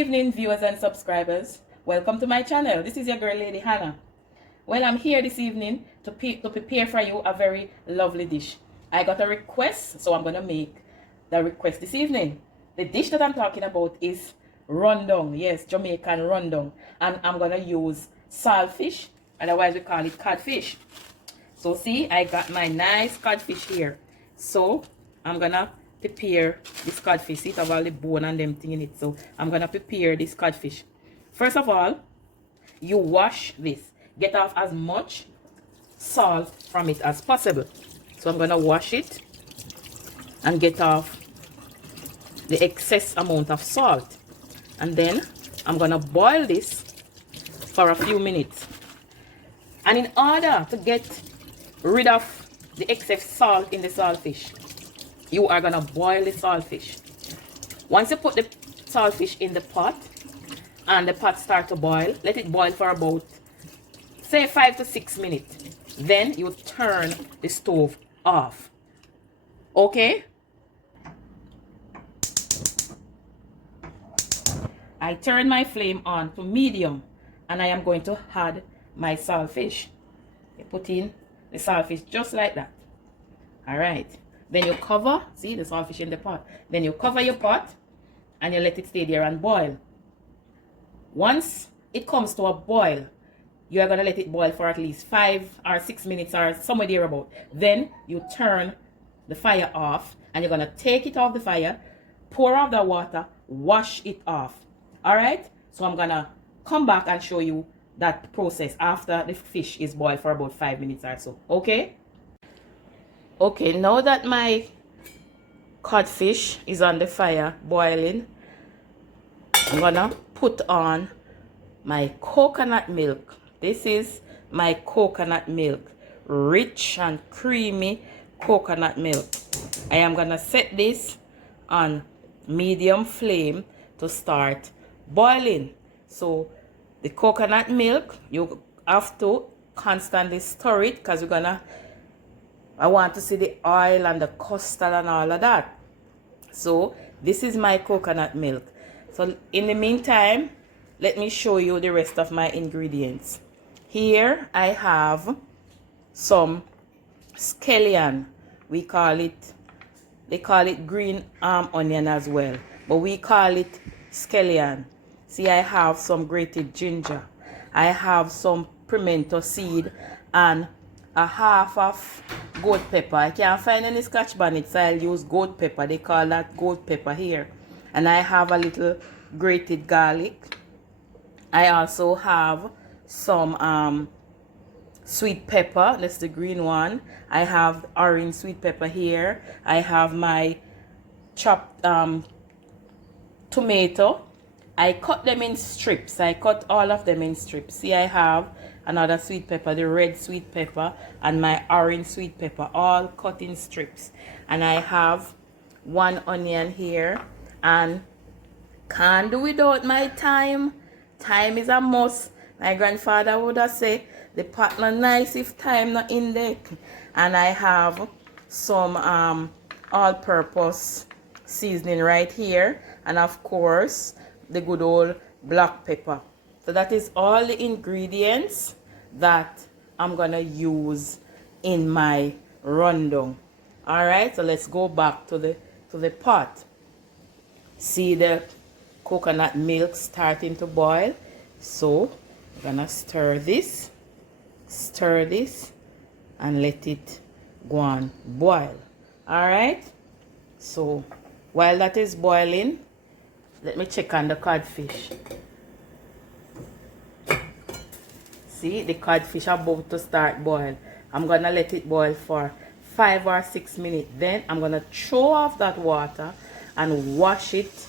evening, viewers and subscribers. Welcome to my channel. This is your girl, Lady Hannah. Well, I'm here this evening to prepare for you a very lovely dish. I got a request, so I'm going to make the request this evening. The dish that I'm talking about is rundown. Yes, Jamaican rundown. And I'm going to use saltfish, otherwise we call it codfish. So see, I got my nice codfish here. So I'm going to prepare this codfish. See, it have all the bone and them thing in it. So I'm going to prepare this codfish. First of all, you wash this. Get off as much salt from it as possible. So I'm going to wash it and get off the excess amount of salt. And then I'm going to boil this for a few minutes. And in order to get rid of the excess salt in the saltfish, you are going to boil the saltfish. Once you put the saltfish in the pot and the pot start to boil, let it boil for about, say, 5 to 6 minutes. Then you turn the stove off. Okay? I turn my flame on to medium and I am going to add my saltfish. You put in the saltfish just like that. Alright. Then you cover, see the saltfish in the pot. Then you cover your pot and you let it stay there and boil. Once it comes to a boil, you are going to let it boil for at least 5 or 6 minutes or somewhere thereabout. Then you turn the fire off and you're going to take it off the fire, pour off the water, wash it off. Alright? So I'm going to come back and show you that process after the fish is boiled for about 5 minutes or so. Okay? Okay, now that my codfish is on the fire boiling, I'm going to put on my coconut milk. This is my coconut milk, rich and creamy coconut milk. I am going to set this on medium flame to start boiling. So the coconut milk, you have to constantly stir it because I want to see the oil and the custard and all of that. So this is my coconut milk. So in the meantime, let me show you the rest of my ingredients. Here I have some scallion. They call it green onion as well, but we call it scallion. See, I have some grated ginger. I have some pimento seed and a half of goat pepper. I can't find any Scotch bonnet, so I'll use goat pepper. They call that goat pepper here. And I have a little grated garlic. I also have some sweet pepper. That's the green one. I have orange sweet pepper here. I have my chopped tomato. I cut them in strips. I cut all of them in strips. See, I have another sweet pepper, the red sweet pepper, and my orange sweet pepper, all cut in strips. And I have one onion here. And can't do without my thyme. Thyme is a must. My grandfather would have said, the pot not nice if thyme not in there. And I have some all-purpose seasoning right here. And of course, the good old black pepper. So that is all the ingredients that I'm going to use in my rundown. Alright, so let's go back to the pot. See the coconut milk starting to boil. So I'm going to stir this, and let it go on boil. Alright, so while that is boiling, let me check on the codfish. See, the codfish are about to start boil. I'm going to let it boil for 5 or 6 minutes. Then I'm going to throw off that water and wash it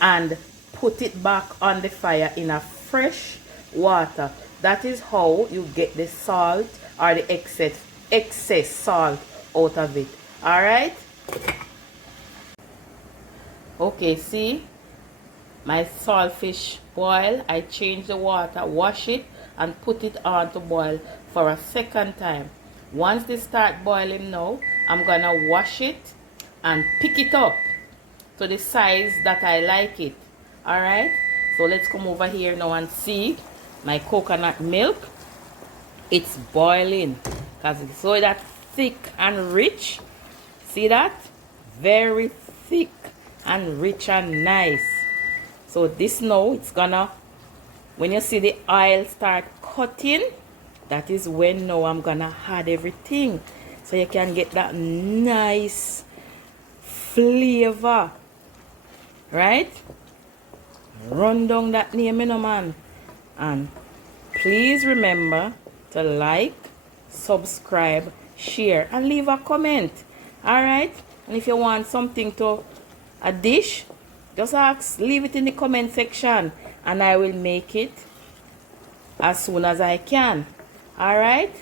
and put it back on the fire in a fresh water. That is how you get the salt or the excess salt out of it. Alright? Okay, see, my saltfish boil. I change the water, wash it, and put it on to boil for a second time. Once they start boiling now, I'm gonna wash it and pick it up to the size that I like it. Alright, so let's come over here now and see my coconut milk. It's boiling because it's so that thick and rich. See that? Very thick and rich and nice. So this now, it's gonna, when you see the oil start cutting, that is when now I'm gonna add everything. So you can get that nice flavor. Right? Run down that name, you know, man. And please remember to like, subscribe, share, and leave a comment. Alright? And if you want something to a dish, just ask, leave it in the comment section, and I will make it as soon as I can. Alright?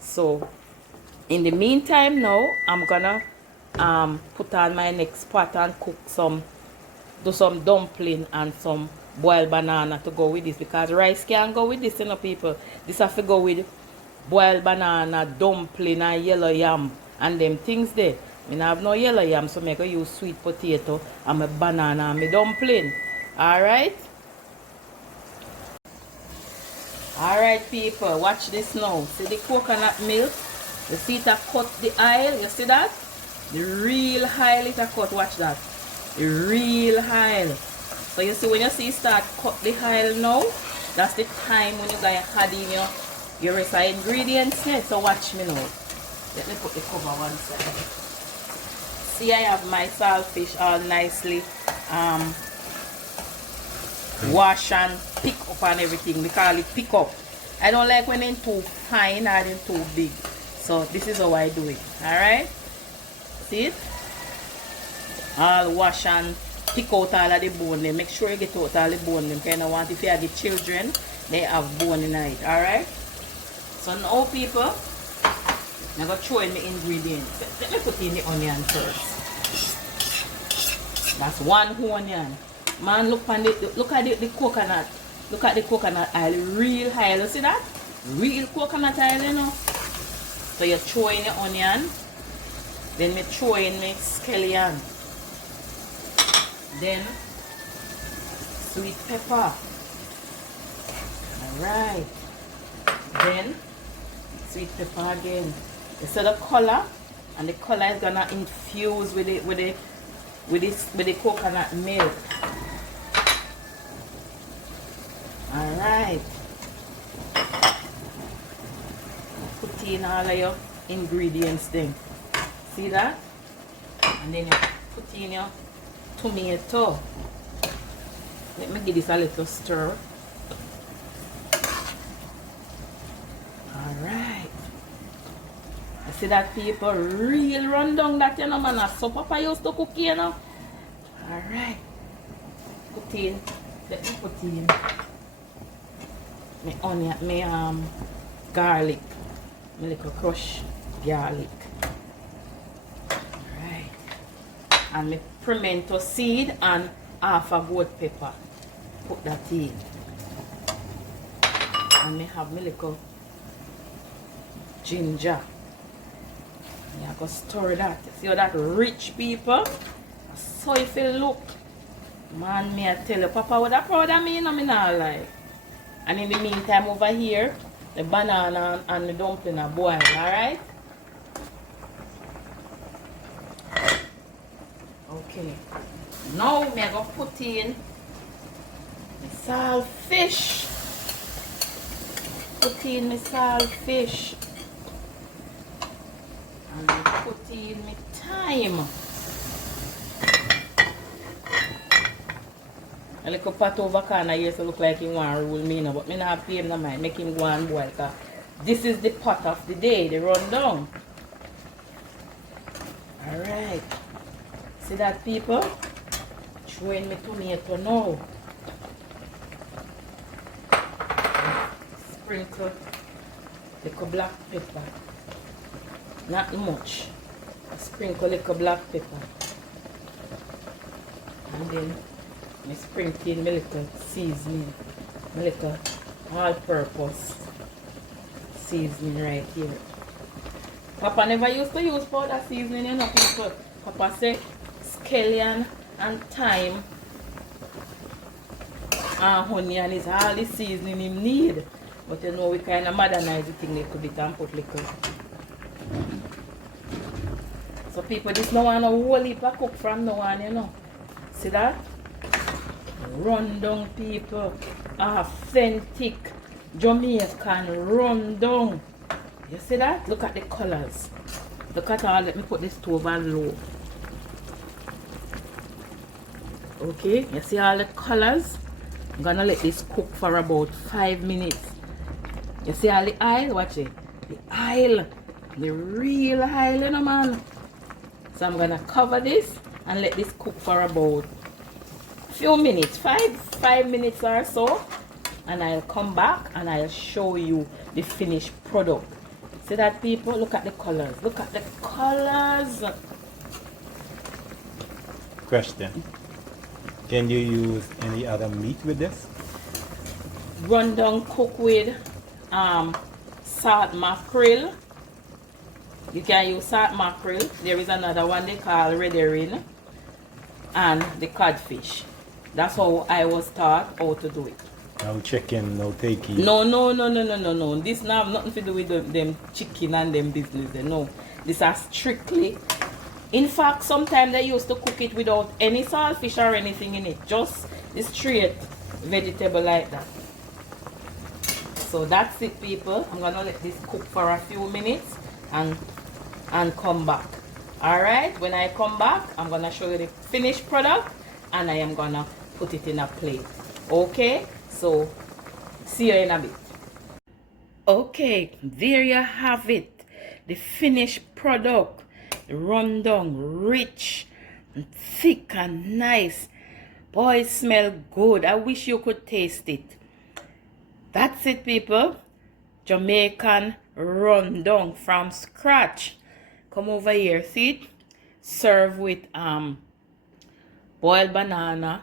So in the meantime now, I'm gonna put on my next pot and cook do some dumpling and some boiled banana to go with this, because rice can't go with this, you know, people. This have to go with boiled banana, dumpling, and yellow yam and them things there. I don't have no yellow yam, so I go use sweet potato and my banana and my dumpling. Alright? Alright, people, watch this now. See the coconut milk? You see it a cut the oil? You see that? The real oil it a cut. Watch that. The real oil. So you see, when you see it start cut the oil now, that's the time when you guys add in your rest of ingredients here. So watch me now. Let me put the cover one side. See, I have my saltfish all nicely wash and pick up and everything. We call it pick up. I don't like when it's too fine or it's too big. So this is how I do it. Alright? See it? All wash and pick out all of the bone. Make sure you get out all the bone. Because you don't want, if you have the children, they have bone in it. Alright? So now, people, I'm going to throw in the ingredients. Let me put in the onion first. That's one onion. Man, look at the coconut. Look at the coconut oil. Real oil. You see that? Real coconut oil, you know. So you throw in the onion. Then me throw in my scallion. Then sweet pepper. Alright. Then sweet pepper again. You see the color, and the color is gonna infuse with the coconut milk. Alright. Put in all of your ingredients then. See that? And then you put in your tomato. Let me give this a little stir. Alright. You see that, people? Real rundown that, you know, man. So Papa used to cook, you know. Alright. Put in. Let me put in my onion, my garlic. My little crushed garlic. Alright. And my pimento seed and half a goat pepper. Put that in. And I have my little ginger. I'm going to stir that. See how that rich, people? So if you look, man, me I tell you, Papa would have proud of me, you know, me not lie. And in the meantime, over here, the banana and the dumpling are boiled, alright? Okay. Now, I'm going to put in the saltfish. Put in my saltfish. And I put in my thyme. A little pot over corner here so look like he want to rule me now, but me not pay him no mind. Make him go and boil, because this is the pot of the day, the rundown. Alright. See that, people? Throw in my tomato now. Sprinkle little black pepper. Not much. Sprinkle little black pepper. And then I sprinkle in my little seasoning. My little all-purpose seasoning right here. Papa never used to use powder seasoning, you know, people. Papa said scallion and thyme and honey, and it's all the seasoning him need. But you know, we kind of modernize the thing a little bit and put little. So people, this no one a whole heap of cook from no one, you know. See that? Rundown people. Authentic Jamaican rundown. You see that? Look at the colors. Look at all. Let me put the stove on low. Okay, you see all the colors? I'm gonna let this cook for about 5 minutes. You see all the oil? Watch it. The oil. The real oil, you know, man. So I'm gonna cover this and let this cook for about few minutes, five minutes or so, and I'll come back and I'll show you the finished product. See that, people? Look at the colors. Look at the colors. Question. Can you use any other meat with this? Rundown cook with salt mackerel. You can use salt mackerel. There is another one they call red herring and the codfish. That's how I was taught how to do it. No chicken, no turkey. No. This now have nothing to do with them chicken and them business. No. This are strictly. In fact, sometimes they used to cook it without any saltfish or anything in it. Just the straight vegetable like that. So that's it, people. I'm gonna let this cook for a few minutes and come back. Alright, when I come back, I'm gonna show you the finished product and I am gonna put it in a plate. Okay, so see you in a bit. Okay, there you have it. The finished product. Rundown, rich, and thick and nice. Boy, it smells good. I wish you could taste it. That's it, people. Jamaican rundown from scratch. Come over here, see it? Serve with boiled banana,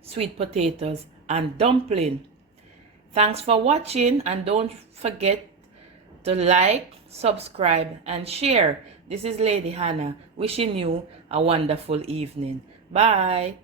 sweet potatoes, and dumpling. Thanks for watching, and don't forget to like, subscribe, and share. This is Lady Hannah wishing you a wonderful evening. Bye.